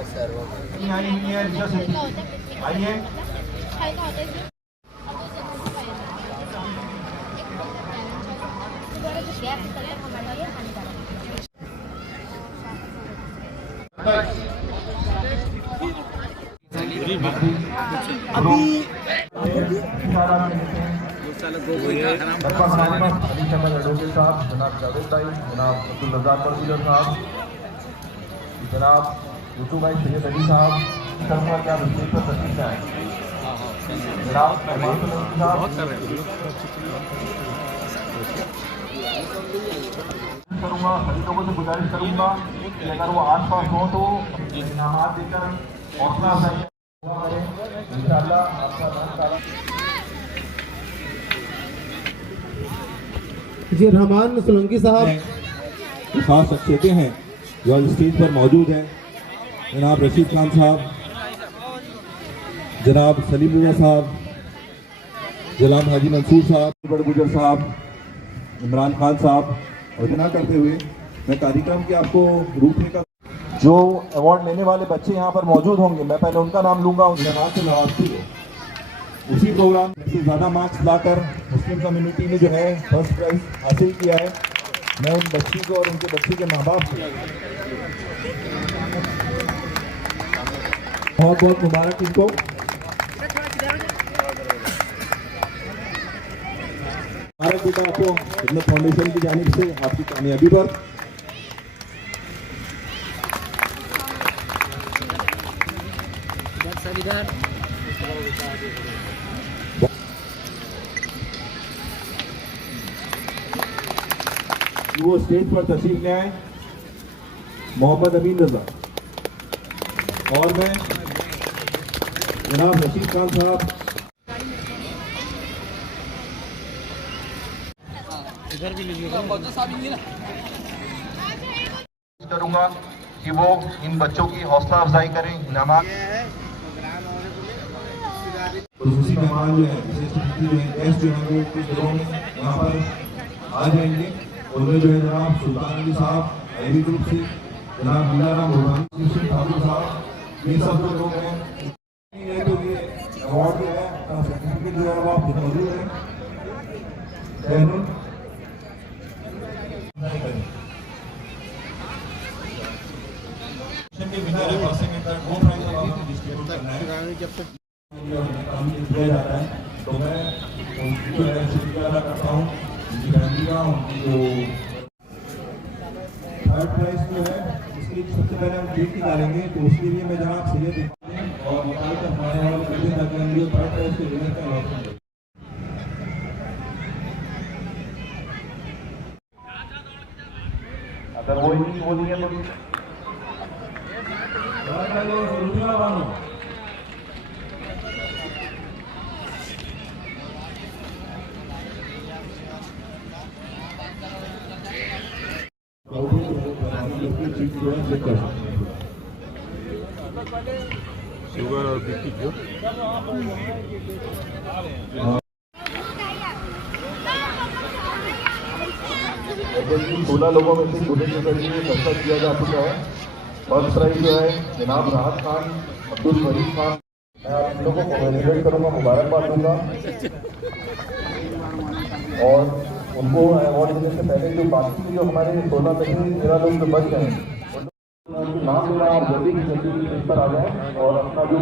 आई हुई है ऋषा शेट्टी, आइए। अभी एडवोकेट साहब, जनाब जावेद भाई, जनाब अब्दुल रज़ाक बरगुजर साहब, जनाब यूसुफ भाई सैयद अली साहब, शर्मा क्या स्टेज पर तशरीफ लाए, जनाब करूँगा। सभी लोगों से गुजारिश करूँगा कि अगर वो आस पास हो तो इनामात देकर हौसला अफजाई इंशाअल्लाह आपका नाम सारा। जी रहमान सोलंकी साहब खास शख्सियतें हैं जो आज स्टेज पर मौजूद हैं। जनाब रशीद खान साहब, जनाब सलीम मियां साहब, जनाब हाजी मंसूर साहब, बड़गुजर साहब, इमरान खान साहब, और जना करते हुए मैं कार्यक्रम की आपको रूपरेखा। जो अवार्ड लेने वाले बच्चे यहाँ पर मौजूद होंगे, मैं पहले उनका नाम लूंगा। उनके नाम से नवाजती है। उसी प्रोग्राम से ज़्यादा मार्क्स लाकर मुस्लिम कम्युनिटी ने जो है फर्स्ट प्राइज हासिल किया है। मैं उन बच्ची को और उनके बच्चे के माँ बाप को बहुत बहुत मुबारक इनको। मुबारक बेटा आपको हिम्मत फाउंडेशन की जानिब से आपकी कामयाबी पर। वो स्टेज पर तशरीफ ले आए मोहम्मद अमीन रजा, और मैं जनाब रशीद खान साहब करूंगा कि वो इन बच्चों की हौसला अफजाई करें। इनामात खुसूसी मेहमान जो है, विशिष्ट अतिथि जो है, गेस्ट जो है, वो कुछ दिनों में यहाँ पर आ जाएंगे। उनमें जो है जनाब सुल्तान अली साहब आईवी ग्रुप से, जनाब मीरा राम भगवानी ठाकुर साहब, ये सब जो लोग हैं। ये तो ये अवार्ड जो है, सर्टिफिकेट जो है वो आप मौजूद है। के विनर है, फर्स्ट सेकंड थर्ड वो प्राइज आपको डिस्ट्रीब्यूट करना है। जब तक दिया जाता है तो मैं उनकी जो है शुक्रिया अदा करता हूँ, उनकी फैमिली का, उनकी जो थर्ड प्राइज जो है उसके सबसे पहले हम ट्रीट निकालेंगे। तो उसके लिए मैं जनाब सैयद और मुताबिक हमारे वाले बच्चे ताकि हम जो थर्ड प्राइज के विनर का अनाउंसमेंट करें। अगर वो नहीं है तो शुगर और बीपी जो 16 लोगों में से बुलेट के जरिए फैसला किया जा चुका है। फर्स्ट प्राइज जो है जनाब राहत खान, अब्दुल वरीद खान। मैं आप लोगों को कॉन्ग्रेचुलेट करूँगा, मुबारकबाद दूंगा, और उनको अवार्ड देने से पहले जो बाकी जो हमारे 16 में से 13 लोग जो बच गए हैं नाम लेना, आप जल्दी की जल्दी इस पर आ जाए और अपना जो